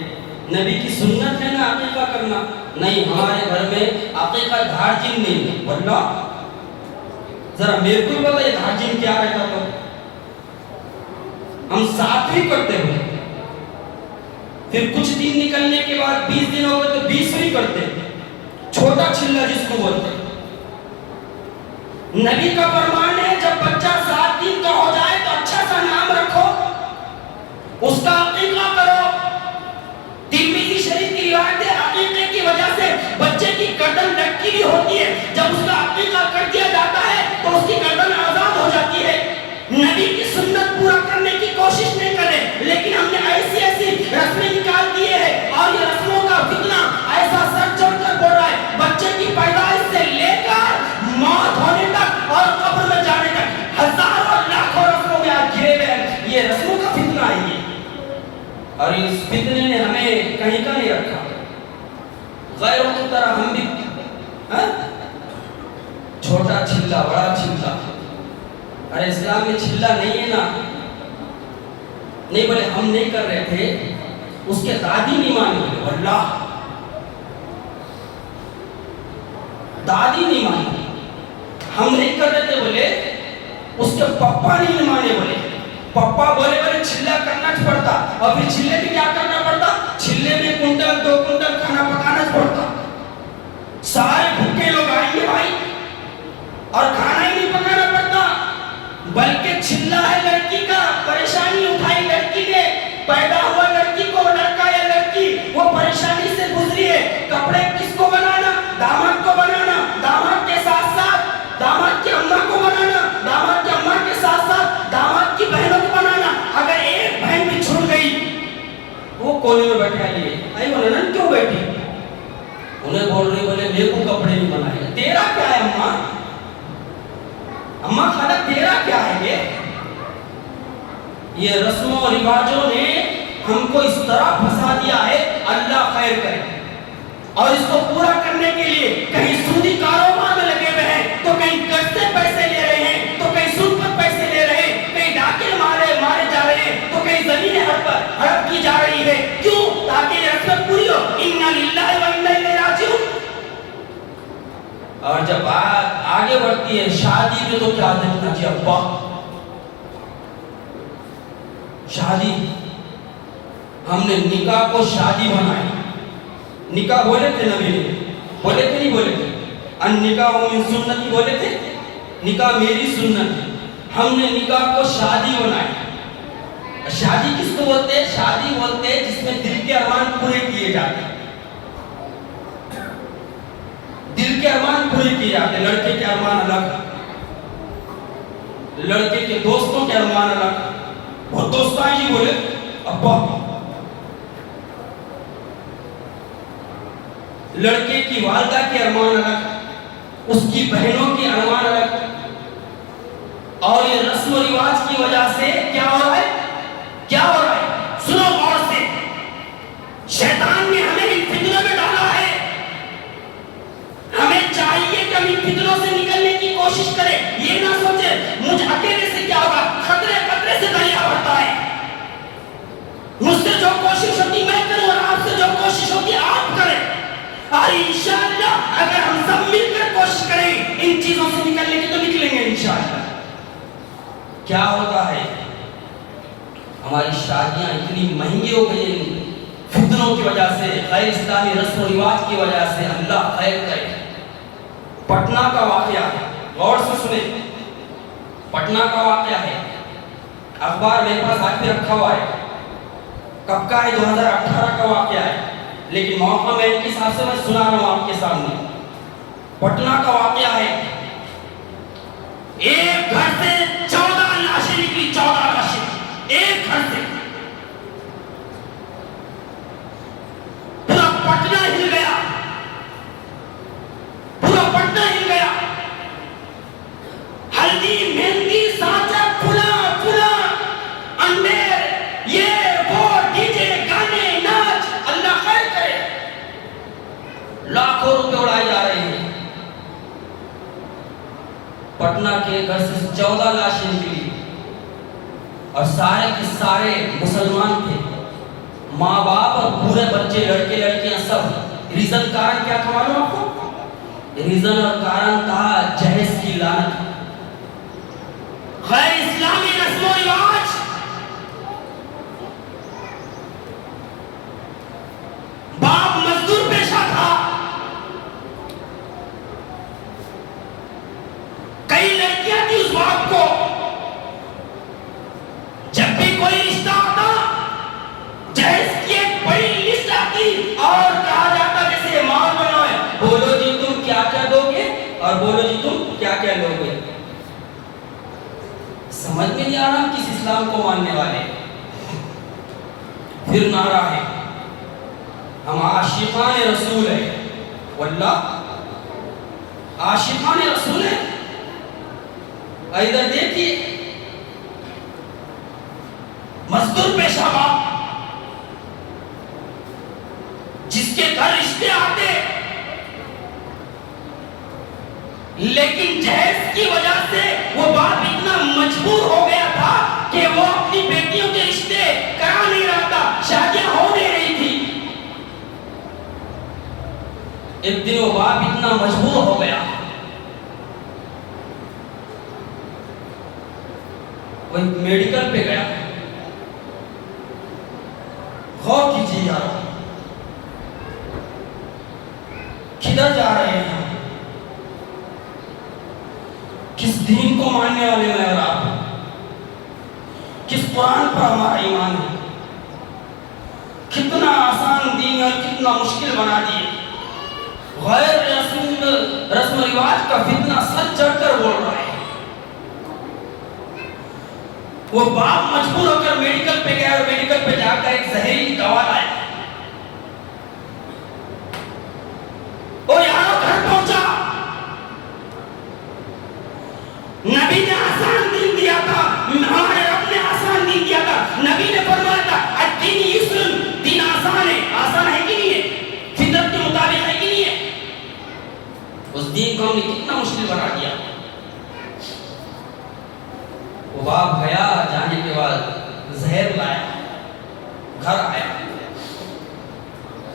نبی کی سنت ہے نا عقیقہ کرنا. نہیں ہمارے گھر میں عقیقہ دھار جن نہیں ہے. واللہ ذرا میرے کو بتا یہ دھار جن کیا رہتا تھا. ہم 7ویں کرتے ہوئے پھر کچھ دن نکلنے کے بعد 20 دن ہو گئے تو 20ویں کرتے. چھوٹا چھلا جس کو بولتے. نبی کا فرمان ہے جب بچہ 7 دن کا ہو جائے تو اچھا سا نام رکھو اس کا عقیقہ کرو. ترمذی شریف کی روایت ہے عقیقے کی وجہ سے بچے کی گردن لٹکی بھی ہوتی ہے. جب اس کا عقیقہ کر دیا جاتا ہے تو اس کی گردن آزاد ہو جاتی ہے. نبی کی سنت پورا کرنے کی کوشش نہیں کرے لیکن ہم نے ایسی رسمیں نکال دیے ہیں اور یہ رسموں کا فتنہ ایسا سر چڑھ کر بڑھ رہا ہے. بچے کی پیدائش سے لے کر موت ہونے تک اور قبر میں جانے تک ہزاروں لاکھوں رسموں میں آج گھرے ہوئے ہیں. یہ رسموں کا فتنہ ہے یہ. اور اس فتنے نے ہمیں کہیں کا نہیں رکھا. غیروں کی طرح ہم بھی چھوٹا چھلا بڑا چھلا. ارے اسلام میں چھلا نہیں ہے نا. نہیں بولے ہم نہیں کر رہے تھے اس کے دادی نہیں مانی. واللہ دادی نہیں مانی. ہم نہیں کر رہے تھے بولے اس کے پپا نہیں مانے. بولے پپا بولے چھلا کرنا پڑتا اور پھر چھلے میں کیا کرنا پڑتا. چھلے میں کنٹل 2 کنٹل کھانا پکانا پڑتا. سارے بھوکے لوگ آئیں گے بھائی اور کھانا ہی نہیں پکانا پڑتا. بلکہ چھلا ہے لڑکی کا. پریشانی اٹھائی لڑکی نے. پیدا ہوا لڑکی کو لڑکا یا لڑکی وہ پریشانی سے گزری ہے. کپڑے کس کو بنانا؟ داماد کو بنانا. داماد کے ساتھ ساتھ داماد کی اماں کو بنانا. داماد کی اماں کے ساتھ ساتھ داماد کی بہنوں کو بنانا. اگر ایک بہن بھی چھوٹ گئی وہ کونے میں بیٹھا لیے. آئی بولے نا کیوں بیٹھی؟ انہیں بول رہی بولے میرے کو کپڑے نہیں بنائے. تیرا کیا ہے اماں؟ اماں خالہ تیرا کیا ہے؟ یہ رسموں اور رواجوں نے ہم کو اس طرح پھنسا دیا ہے. اللہ خیر کرے. اور اس کو پورا کرنے کے لیے کہیں سودی کاروبار میں لگے ہوئے ہیں تو کہیں قرض سے پیسے لے رہے ہیں تو کہیں سود پر پیسے لے رہے ہیں. کہیں ڈاکے مارے جا رہے ہیں تو کہیں زمینیں ہڑپ کی جا رہی ہے. کیوں؟ تاکہ یہ رسم پوری ہو. انا للہ و انا الیہ راجعون. اور جب آگے بڑھتی ہے شادی میں تو کیا دیکھنا چاہیے؟ ابا شادی ہم نے نکاح کو شادی بنائی. نکاح بولے تھے نبی نے؟ بولے تھے نہیں بولے تھے؟ ان نکاح من سنتی بولے تھے. نکاح میری سنت ہے. ہم نے نکاح کو شادی بنائی. شادی کس کو بولتے ہیں؟ شادی بولتے ہیں جس میں دل کے ارمان پورے کیے جاتے ہیں. دل کے ارمان پورے کیے جاتے ہیں. لڑکے کے ارمان الگ, لڑکے کے دوستوں کے ارمان الگ. بہت دوست آئیں جی بولے ابا. لڑکے کی والدہ کے ارمان الگ, اس کی بہنوں کے ارمان الگ. اور یہ رسم و رواج کی وجہ سے کیا ہو رہا ہے کیا ہو رہا ہے؟ سنو غور سے. شیطان نے ہمیں ان فتنوں میں ڈالا ہے. ہمیں چاہیے کہ ہم ان فتنوں سے نکلنے کی کوشش کریں. یہ نہ سوچے مجھ اکیلے سے کیا ہوگا. خطرے خطرے سے دریا بڑھتا ہے. مجھ سے جو کوشش ہوتی میں کروں اور آپ سے جو کوشش ہوتی آپ کریں. اور انشاءاللہ اگر ہم سب مل کر کوشش کریں ان چیزوں سے نکلنے کی تو نکلیں گے انشاءاللہ. کیا ہوتا ہے ہماری شادیاں اتنی مہنگی ہو گئی ہیں فتنوں کی وجہ سے, غیر اسلامی رسم و رواج کی وجہ سے. اللہ خیر کرے. پٹنہ کا واقعہ ہے, غور سے سنیں. پٹنہ کا واقعہ ہے. اخبار میرے پاس آج بھی رکھا ہوا ہے. کب کا ہے؟ 2018 کا واقعہ ہے. لیکن موقع میں کے حساب سے میں سنا رہا ہوں آپ کے سامنے. پٹنہ کا واقعہ ہے. ایک گھر سے 14 لاشیں نکلی. 14 لاشیں ایک گھر سے. پورا پٹنہ ہل گیا. پورا پٹنہ ہل گیا. ہلدی مہندی سانچا پھلا پھلا اندھیر یہ وہ ڈی جے گانے ناچ. اللہ خیر کرے. لاکھوں روپے اڑائے جا رہے ہیں. پٹنہ کے گھر سے 14 لاشیں نکلی اور سارے کے سارے مسلمان تھے. ماں باپ اور پورے بچے, لڑکے لڑکیاں سب. ریزن کارن کیا تھا معلوم آپ کو؟ ریزن اور کارن تھا جہیز کی لعنت. غیر اسلامی رسم و رواج. باپ مزدور پیشہ تھا. کئی لڑکیاں تھی اس باپ کو. جب بھی کوئی رشتہ آتا جہیز کی ایک بڑی لسٹ آتی اور کہا جاتا جیسے مال بنا ہے, بولو جی تم کیا کیا دو گے اور بولو جی تم کیا کیا لو گے. سمجھ میں نہیں آ رہا کس اسلام کو ماننے والے. پھر نعرہ ہے ہم عاشقان رسول ہیں. واللہ عاشقان رسول ہیں. ادھر دیکھیے مزدور پیشہ باپ جس کے گھر رشتے آتے لیکن جہیز کی وجہ سے وہ باپ اتنا مجبور ہو گیا تھا کہ وہ اپنی بیٹیوں کے رشتے کرا نہیں رہا تھا. شادیاں ہو نہیں رہی تھی. ایک دن وہ باپ اتنا مجبور ہو گیا, وہ میڈیکل پہ گیا. غور کیجیے یار, کدھر جا رہے ہیں ہم؟ کس دین کو ماننے والے میں اور آپ؟ کس قرآن پر ہمارا ایمان ہے؟ کتنا آسان دین اور کتنا مشکل بنا دیے. غیر رسم و رواج کا فتنہ سر چڑھ کر بول رہا ہے. وہ باپ مجبور ہو کر میڈیکل پہ گیا اور میڈیکل پہ جا کر ایک زہریلی دوا لایا. اور یہاں گھر پہنچا. نبی نے آسان دین دیا تھا, ہمارے رب نے آسان دین دیا تھا. نبی نے فرمایا تھا الدین یسر, دین آسان ہے. آسان ہے کہ نہیں ہے؟ فطرت کے مطابق ہے کہ نہیں ہے؟ اس دین کو ہم نے کتنا مشکل بنا دیا. وہ باپ گیا, جانے کے بعد زہر لایا, گھر آیا.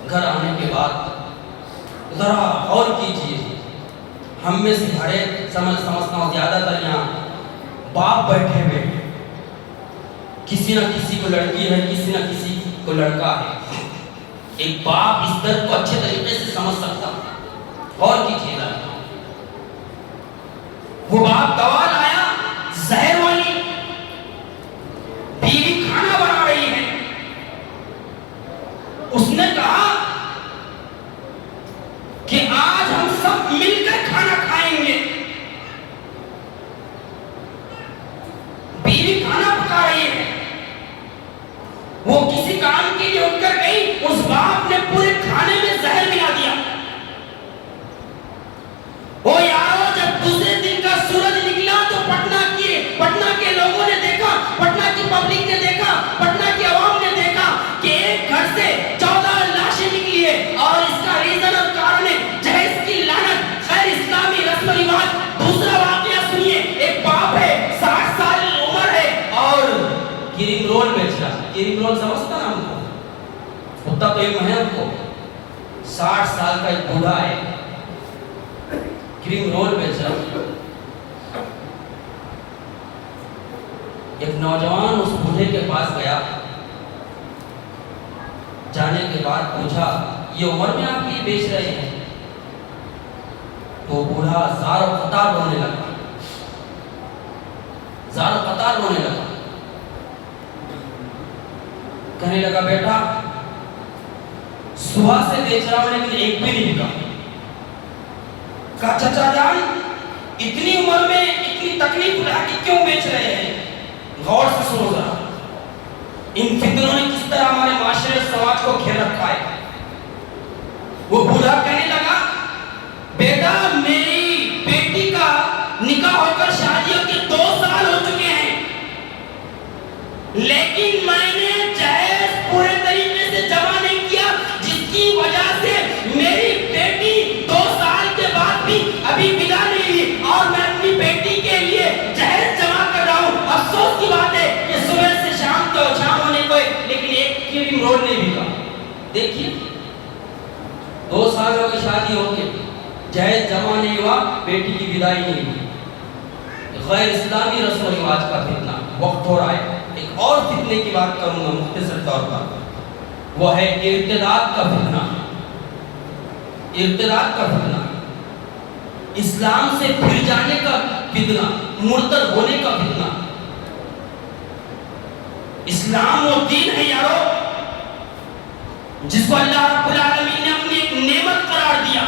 گھر آنے کے بعد ذرا غور کیجیے, ہم میں سے ہر ایک سمجھتا ہوں زیادہ تر یہاں باپ بیٹھے ہوئے, کسی نہ کسی کو لڑکی ہے, کسی نہ کسی کو لڑکا ہے. ایک باپ اس درد کو اچھے طریقے سے سمجھ سکتا. غور کیجیے گا, وہ باپ دوا لایا زہر والی, بیوی کھانا بنا رہی ہے. اس نے کہا کہ آج ہم سب مل کر کھانا کھائیں گے. بیوی کھانا پکا رہی ہے, وہ کسی کام کے لیے اٹھ کر گئی, اس باپ نے پورے کھانے میں زہر ملا دیا. وہ یارو جب دوسرے دن کا سورج نکلا علم ہے ان کو؟ 60 سال کا ایک بوڑھا ہے، کریم رول بیچ رہا، ایک نوجوان اس بوڑھے کے پاس گیا، جانے کے بعد پوچھا یہ عمر میں آپ یہ بیچ رہے ہیں؟ تو بوڑھا زار و قطار رونے لگا، زار و قطار رونے لگا، کہنے لگا بیٹا صبح سے بیچ رہا ہوں لیکن ایک بھی نہیں بکا۔ کہا چچا جان اتنی عمر میں اتنی تکلیف اٹھا کے کیوں بیچ رہے ہیں؟ غور سے سنو ذرا، ان فتنوں نے کس طرح ہمارے معاشرے سماج کو گھیر رکھا ہے۔ وہ بوڑھا کہنے لگا بیٹا میری بیٹی کا نکاح ہو کر شادیوں کے 2 سال ہو چکے ہیں، لیکن میں نے جہیز پورے طریقے سے جمع نہیں کیا، جس کی وجہ سے میری بیٹی 2 سال کے بعد بھی ابھی ودا نہیں ہوئی، اور میں اپنی بیٹی کے لیے جہیز جمع کر رہا ہوں۔ افسوس کی بات ہے کہ صبح سے شام تو شام ہونے کو لیکن ایک کریم رول نہیں بکا۔ دیکھیے 2 سال ہو کے شادی ہو کے جہیز جمع نہیں ہوا، بیٹی کی بدائی نہیں ہوئی۔ غیر اسلامی رسم و رواج کا فتنہ وقت ہو رہا ہے۔ ایک اور فتنے کی بات کروں گا مختصر طور پر، وہ ہے ارتداد کا فتنہ۔ ارتداد کا فتنہ، اسلام سے پھر جانے کا فتنہ، مرتد ہونے کا فتنہ۔ اسلام وہ دین ہے یارو جس کو اللہ رب العالمین نے اپنی ایک نعمت قرار دیا،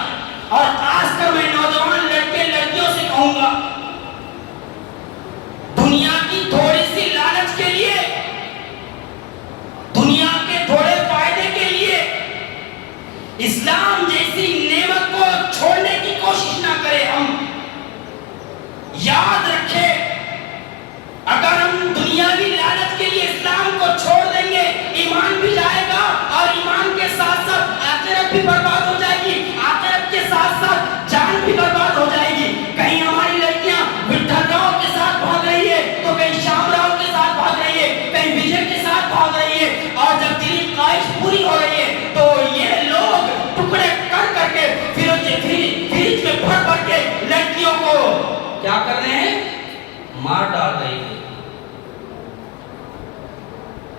اور خاص کر میں نوجوان لڑکے لڑکیوں سے کہوں گا دنیا کی تھوڑی سی لالچ کے لیے، دنیا کے تھوڑے فائدے کے لیے اسلام جیسی نعمت کو چھوڑنے کی کوشش نہ کرے۔ ہم یاد رکھیں اگر ہم دنیاوی لالچ کے لیے اسلام کو چھوڑ دیں گے ایمان بھی جائے گا، اور ایمان کے ساتھ ساتھ آخرت بھی برباد ہو جائے گی، آخرت کے ساتھ ساتھ جان بھی برباد ہو جائے گی۔ کہیں ہماری لڑکیاں وٹھل راؤ کے ساتھ بھاگ رہی ہے تو کہیں شام راؤ کے ساتھ بھاگ رہی ہے، کہیں وجے کے ساتھ بھاگ رہی ہے، اور جب دلی خواہش پوری ہو رہی ہے تو یہ لوگ ٹکڑے کر کر کے فریج میں بھر بھر کے لڑکیوں کو کیا کر رہے ہیں؟ مار ڈال رہے ہیں۔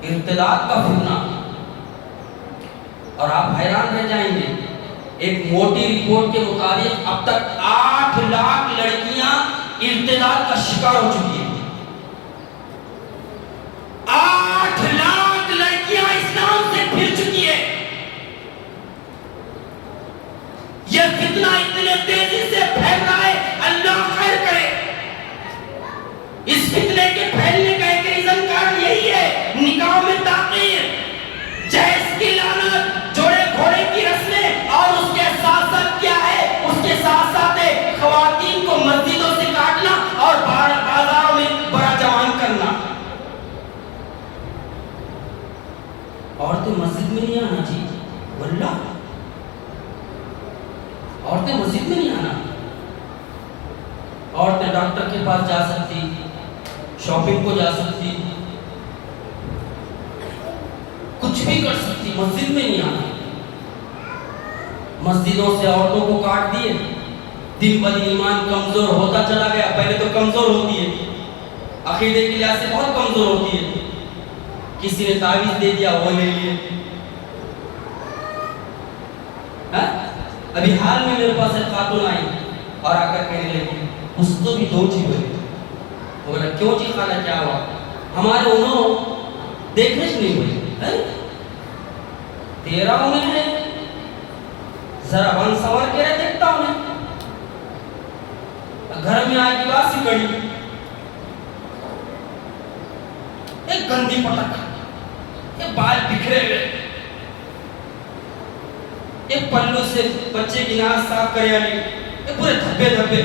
ارتداد کا فتنہ، اور آپ حیران رہ جائیں گے، ایک موٹی رپورٹ کے مطابق اب تک 8 لاکھ لڑکیاں ارتداد کا شکار ہو چکی ہیں۔ 8 لاکھ لڑکیاں اسلام سے پھر چکی ہیں۔ یہ فتنہ اتنے تیزی سے پھیل رہا ہے، اللہ خیر کرے۔ اس فتنے کے پھیلنے کا ایک ریزن کارن یہی ہے، نکاح میں تاخیر، جہیز کی لعنت، جوڑے گھوڑے کی رسمیں، اور اس کے ساتھ ساتھ کیا ہے؟ اس کے ساتھ ساتھ خواتین کو مسجدوں سے کاٹنا اور بازاروں میں بڑا جوان کرنا۔ عورتیں مسجد میں نہیں آنا چاہیے، واللہ عورتیں مسجد میں نہیں آنا۔ عورتیں ڈاکٹر کے پاس جا سکتی، شاپنگ کو جا سکتی، کچھ بھی کر سکتی، مسجد میں نہیں آنا۔ مسجدوں سے عورتوں کو کاٹ دیے، دن بدن ایمان کمزور ہوتا چلا گیا۔ پہلے تو کمزور ہوتی ہے، عقیدے کے لحاظ سے بہت کمزور ہوتی ہے، کسی نے تعویذ دے دیا وہ لے لیے۔ ابھی حال میں میرے پاس ایک خاتون آئی اور آ کر کہنے لگی، اس کو بھی 2 جی ہوئے۔ بولا کیوں جی خالہ کیا ہوا؟ ہمارے انہوں دیکھنے سے نہیں ہوئی۔ 13 انہیں ہے، ذرا بن سنور کے رہے دیکھتا ہوں گھر میں آئے گی باسی کڑی، ایک گندی پٹک، ایک بال بکھرے ہوئے، ایک پلو سے بچے کی ناک صاف کرے والی، ایک پورے دھبے دھبے،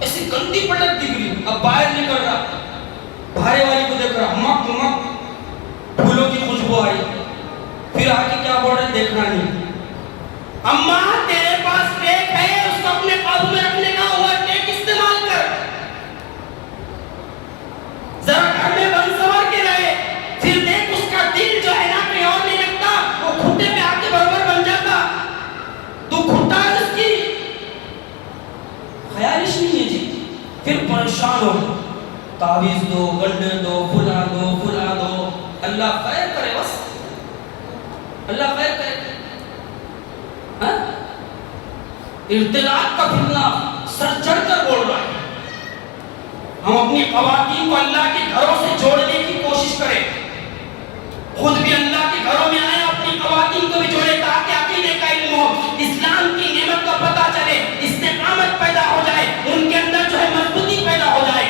ایسی گندی پٹک دکھ رہی۔ اب باہر نکل رہا، بھارے والی کو دیکھ رہا، مک مک پھولوں کی خوشبو آئی، پھر آگے کیا بول رہے دیکھنا نہیں۔ اماں تیرے پاس ٹیک ہے، اس کو اپنے قابو میں رکھنے کا، وہ ٹیک استعمال کر، ذرا گھر میں بن سنور کے رہے، پھر دیکھ اس کا پریشان ہو گئے، تعویذ دو، گنڈے دو، فلاں دو، اللہ خیر کرے، بس اللہ خیر کرے. ہاں ارتداد کا فتنہ سر چڑھ کر بول رہا ہے. ہم اپنی خواتین کو اللہ کے گھروں سے جوڑنے کی کوشش کریں، خود بھی اللہ کے گھروں میں آئے، اپنی خواتین کو بھی جوڑے تاکہ عقیدے کا علم ہو، اسلام کی نعمت کا پتہ چلے، استقامت پیدا ہو جائے، ان کے اندر جو ہے مضبوطی پیدا ہو جائے،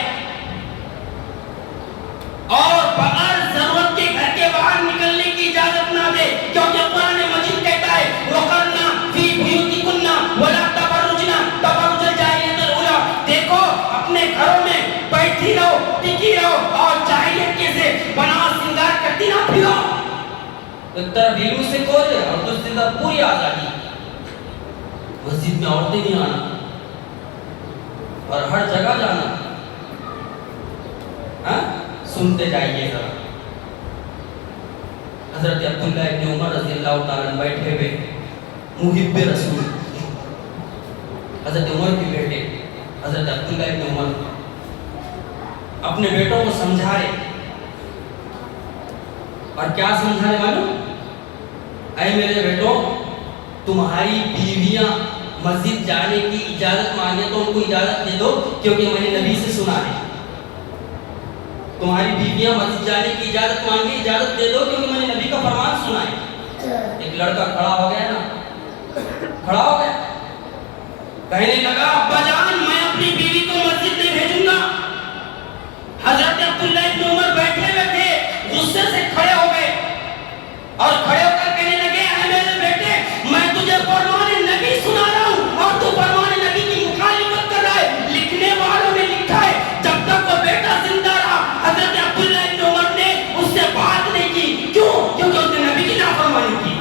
اور بغیر ضرورت کے گھر کے باہر نکلنے کی اجازت نہ دے، کیونکہ قرآن مجید کہتا ہے وَقَرْنَا فِي بُيُوتِكُنَّ وَلَا تَبَرُّجْنَا تَبَرُّجَ الْجَاهِلِيَّةِ الْأُولَىٰ. دیکھو اپنے گھروں میں بیٹھی رہو، ٹکی رہو، اور جاہلیت کے سے بنا سنگار کرتی نہ پھرو. ایک طرف علم سے کھولے اور دوسری طرف پوری آزادی. مسجد میں عورتیں نہیں آنا اور ہر جگہ جانا. ہاں سنتے جائیے ذرا. حضرت عبداللہ ابن عمر رضی اللہ تعالیٰ بیٹھے ہوئے، محب رسول، حضرت عمر کے بیٹے حضرت عبداللہ ابن عمر اپنے بیٹوں کو سمجھا رہے. اور کیا سمجھا رہے معلوم؟ اے میرے بیٹوں، تمہاری بیویاں مسجد جانے کی اجازت مانگے تو ان کو اجازت دے دو، کیونکہ میں نے نبی سے سنا ہے. تمہاری بیویاں مسجد جانے کی اجازت مانگے، اجازت دے دو، کیونکہ میں نے نبی کا فرمان سنا ہے. ایک لڑکا کھڑا ہو گیا نا، کھڑا ہو گیا، کہنے لگا ابا جان میں اپنی بیوی کو مسجد میں بھیجوں گا. حضرت عبداللہ ابن عمر بیٹھے ہوئے تھے، غصے سے کھڑے ہو گئے اور کھڑے ہو کر کہنے لگے اے میرے بیٹے، میں تجھے فرمان نبی سنا رہا ہوں اور تو فرمان نبی کی مخالفت کر رہا ہے. لکھنے والوں نے لکھا ہے جب تک وہ بیٹا زندہ رہا حضرت عبداللہ ابن عمر نے اس سے بات نہیں کی. کیوں؟ کیونکہ اس نے نبی کی نافرمانی کی.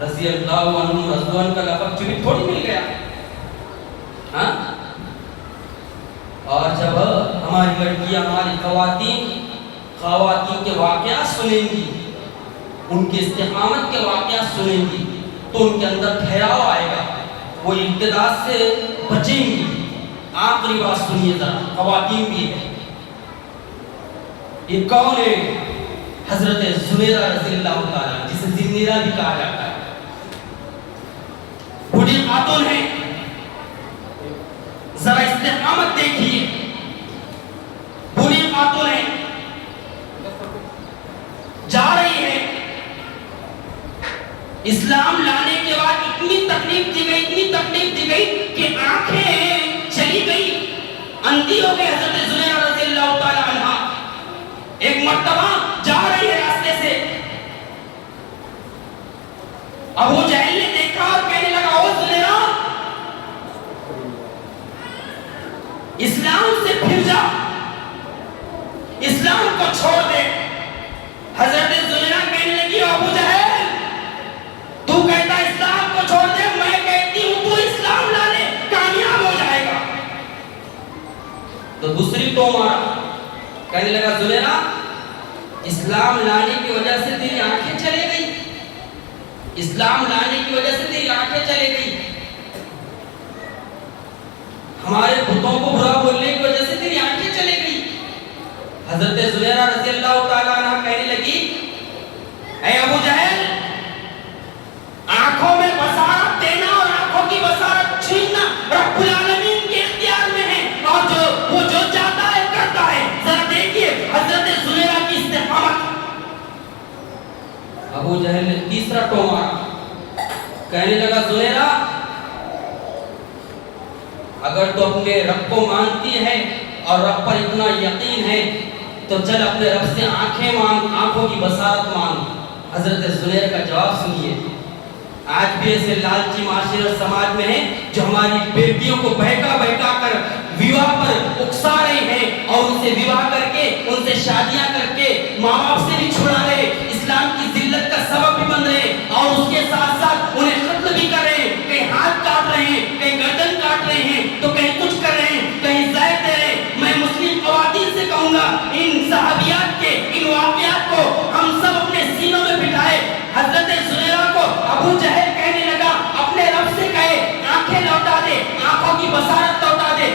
رضی اللہ عنہ رضوان کا لقب چوری تھوڑی مل گیا. ہاں اور جب ہماری لڑکیاں، ہماری خواتین کے واقعات سنیں گی، ان کے استقامت کے واقعات سنیں گی، تو ان کے اندر ٹھہراؤ آئے گا، وہ ارتداد سے بچیں گی. آخری بات سنیے ذرا، خواتین بھی ہے. یہ کون ہے؟ حضرت زبیرہ رضی اللہ تعالیٰ، جسے ذنیرہ بھی کہا جاتا ہے. بڑی خاتون ہے. ذرا استقامت دیکھیے، بڑی خاتون ہے، جا رہی ہے. اسلام لانے کے بعد اتنی تکلیف دی گئی کہ آنکھیں چلی گئی، اندھی ہو گئی. حضرت زبیرہ رضی اللہ تعالیٰ عنہ ایک مرتبہ جا رہی ہے راستے سے، ابو جہل نے دیکھا اور کہنے لگا او زبیرہ اسلام سے پھر جا، اسلام کو چھوڑ دے. حضرت زبیرہ کہنے لگی ابو جہل تو کہتا اسلام کو چھوڑ دے، میں کہتی ہوں تو اسلام لا لے، کامیاب ہو جائے گا. تو دوسری تو مارا، کہنے لگا زبیرہ اسلام لانے کی وجہ سے تیری آنکھیں چلے گئی، اسلام لانے کی وجہ سے تیری آنکھیں چلے گئی، ہمارے بتوں کو برا بولنے کی وجہ سے تیری آنکھیں چلے گئی. حضرت زبیرہ رضی اللہ تعالیٰ عنہ کہنے لگی اے ابو جہل، آنکھوں میں بصارت دینا اور آنکھوں کی بصارت چھیننا رب العالمین کے اختیار میں ہے، اور وہ جو چاہتا ہے کرتا ہے. ذرا دیکھیے حضرت زبیرہ کی استقامت. ابو جہل نے تیسرا ٹو مارا، کہنے لگا زبیرہ اگر تو اپنے رب کو مانتی ہے اور رب پر اتنا یقین ہے تو چل اپنے رب سے آنکھیں مانگ، آنکھوں کی بصارت مانگ. حضرت زبیرہ کا جواب سنیے. آج بھی ایسے لالچی معاشرے اور سماج میں ہیں جو ہماری بیٹیوں کو بہکا کر ویواہ پر اکسا رہے ہیں اور ان سے ویواہ کر کے، ان سے شادیاں کر کے ماں باپ سے بھی چھڑا رہے، اسلام کی ذلت کا سبب بھی بن رہے، اور اس کے ساتھ ساتھ انہیں قتل بھی کر رہے ہیں. کہیں ہاتھ کاٹ رہے ہیں، کہیں گردن کاٹ رہے ہیں، تو کہیں کچھ کر رہے ہیں، کہیں زہر دے رہے ہیں. میں مسلم خواتین سے کہوں گا ان صحابیات کے ان واقعات کو ہم سب اپنے سینوں میں بٹھائے. حضرت زبیرہ کو ابو جہل کہنے لگا اپنے رب سے کہے آنکھیں لوٹا دے، آنکھوں کی بصارت لوٹا دے.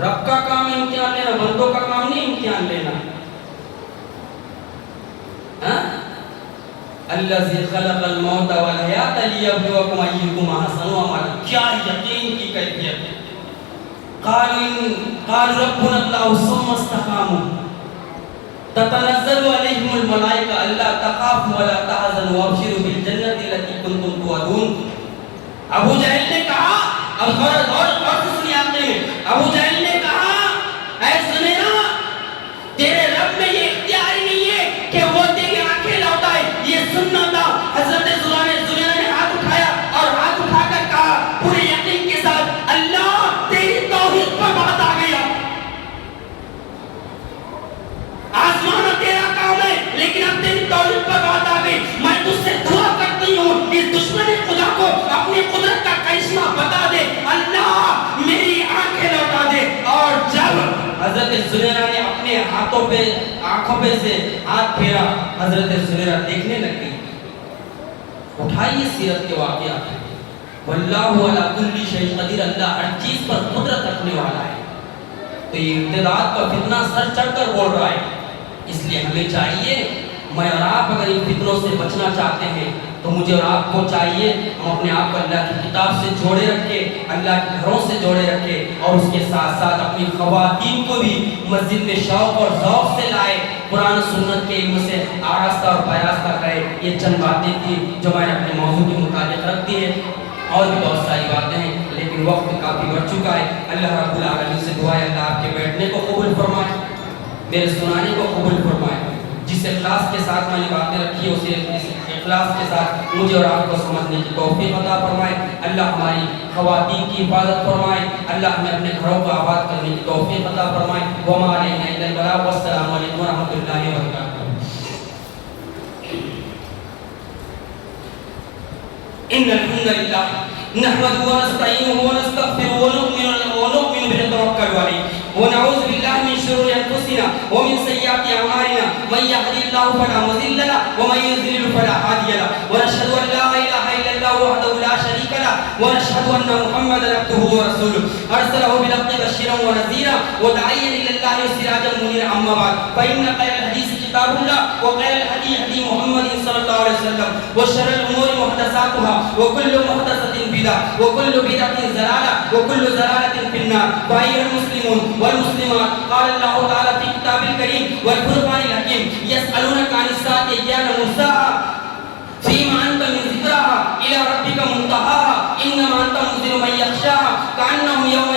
رب کا کام ہے امتحان لینا، بندوں کا کام نہیں امتحان لینا. الذی خلق الموت والحیات لیبلوکم ایکم احسن عملا. کیا یقین کی کیفیت ہے. قالوا ربنا اللہ ثم استقاموا تتنزل علیہم الملائکہ الا تخافوا ولا تحزنوا وابشروا بالجنۃ التي کنتم توعدون. ابو جہل نے کہا، اب اور سنیے آپ نے، ابو جہل نے کہا اے زمیرہ تیرے رب میں یہ اختیار ہی نہیں ہے کہ وہ تیری آنکھیں لوٹائے. یہ سننا تھا. حضرت زمیرہ نے ہاتھ اٹھایا اور ہاتھ اٹھا کر کہا پورے یقین کے ساتھ اللہ تیری توحید پر بات آ گیا. آسمان تیرا کام ہے لیکن اب تیری توحید پر بات آ گئی. میں تجھ سے دعا کرتی ہوں اس دشمن خدا کو اپنی قدرت کا کرشمہ بتا دے. اللہ میری آنکھیں لوٹا دے. اور جب حضرت زمیرہ نے اپنے ہاتھوں پہ آنکھوں پہ سے ہاتھ پھیرا، حضرت زمیرہ دیکھنے لگی. اٹھائیے سیرت کے واقعات. واللہ علی کل شیء قدیر. اللہ ہر چیز پر قدرت رکھنے والا ہے. تو یہ ارتداد کا فتنہ سر چڑھ کر بول رہا ہے. اس لیے ہمیں چاہیے، میں اور آپ اگر ان فتنوں سے بچنا چاہتے ہیں تو مجھے اور آپ کو چاہیے ہم اپنے آپ کو اللہ کی کتاب سے جوڑے رکھے، اللہ کے گھروں سے جوڑے رکھے، اور اس کے ساتھ ساتھ اپنی خواتین کو بھی مسجد میں شوق اور ذوق سے لائے، قرآن و سنت کے علم سے آراستہ اور پیاستہ کرے. یہ چند باتیں تھیں جو میں نے اپنے موضوع کے مطابق رکھ دی ہے. اور بھی بہت ساری باتیں ہیں لیکن وقت کافی بڑھ چکا ہے. اللہ رب العالمین سے دعا ہے اللہ آپ کے بیٹھنے کو قبول فرمائے، میرے سنانے کو قبول فرمائے. جس اخلاص کے ساتھ میں نے باتیں رکھی ہے اسے اس اخلاص کے ساتھ مجھے اور آپ کو سمجھنے کی توفیق عطا فرمائے. اللہ ہماری خواتین کی حفاظت فرمائے. اللہ ہمیں اپنے گھروں کو آباد کرنے کی توفیق عطا فرمائے. وما علینا الا البلاغ. والسلام علیکم ورحمۃ اللہ وبرکاتہ. ان الحمد للہ نحمده ونستعینه ونستغفره ونؤمن به ونتوکل علیہ ونعوذ باللہ من شرور انفسنا ومن سیئات اعمالنا من يهد الله فلا مضل له ومن يضلل فلا هادي له ونشهد ان لا اله الا الله وحده لا شريك له ونشهد ان محمدا عبده ورسوله ارسله بالحق بشيرا ونذيرا وداعيا الى الله سراجا منيرا. اما بعد فان خير الحديث كتاب الله وخير الهدي هدي محمد صلى الله عليه وسلم وشر الامور محدثاتها وكل محدثة بدعة وكل بدعة ضلالة وكل ضلالة في النار. فأيها المسلمون والمسلمات قال الله تعالى في كتاب الكريم والفرقان الحكيم يسألونك عن الساعة أيان مرساها فيما أنت من ذكرها إلى ربك منتهاها إنما أنت منذر من يخشاها كأنهم يوم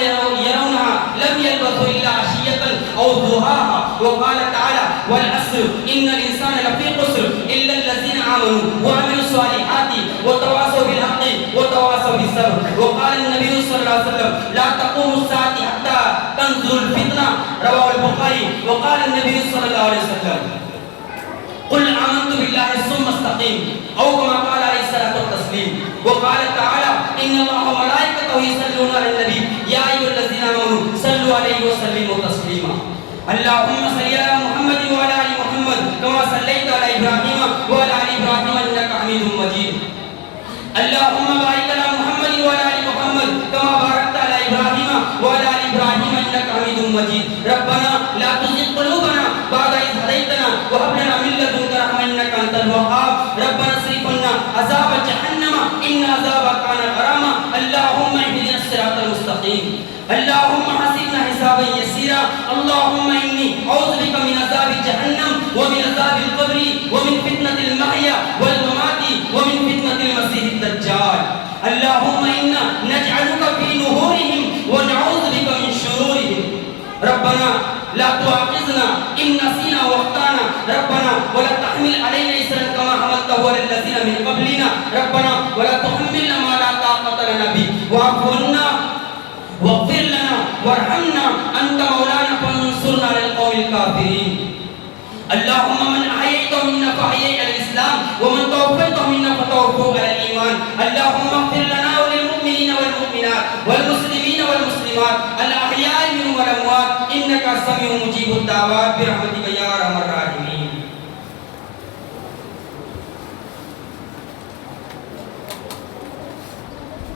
يرونها لم يلبثوا إلا عشية أو ضحاها. وقال تعالى والعصر إن الإنسان لفي خسر إلا الذين آمنوا وعملوا الصالحات وتواصوا بالحق وتواصوا بالصبر. وقال النبي صلى الله عليه وسلم لا تقوم الساعة حتى تنزل الفتنة رواه البخاري. وقال النبي صلى الله عليه وسلم قل آمنت بالله ثم استقيم أو كما قال عليه الصلاة والتسليم. وقال تعالى إن الله وملائكته يصلون على النبي يا أيها الذين آمنوا صلوا عليه وسلموا تسليما. اللهم صل على محمد وعلى آل محمد كما صليت على إبراهيم وعلى آل إبراهيم إنك حميد مجيد. اللهم بارك على محمد وعلى آل محمد كما باركت على إبراهيم وعلى آل إبراهيم إنك حميد مجيد. ربنا لا تزغ قلوبنا بعد إذ هديتنا وهب لنا من لدنك رحمة إنك أنت الوهاب. ربنا اصرف عنا عذاب جهنم إن عذابها كان غراما. اللهم اهدنا الصراط المستقيم. اللهم حسبنا حسابا يسيرا. اللهم إني أعوذ بك من عذاب جهنم ومن عذاب القبر ومن فتنة المحيا والممات ومن فتنة المسيح الدجال. اللهم إنا نجعلك في نهورهم ونعوذ بك من شرورهم. ربنا لا تؤاخذنا إن نسينا واخطأنا. ربنا ولا تحمل علينا إصرا كما حملته على الذين من قبلنا. ربنا ولا تحملنا ما لا طاقة لنا به واعف عنا واغفر لنا وارحمنا أنت مولانا فانصرنا على القوم الكافرين. اللهم من أحييته منا فأحييه على الإسلام ومن توفيته منا فتوفه على الإيمان. اللهم اغفر لنا وللمؤمنين والمؤمنات والمسلمين والمسلمات الأحياء منهم والأموات إنك سميع مجيب الدعوات برحمتك يا أرحم الراحمين.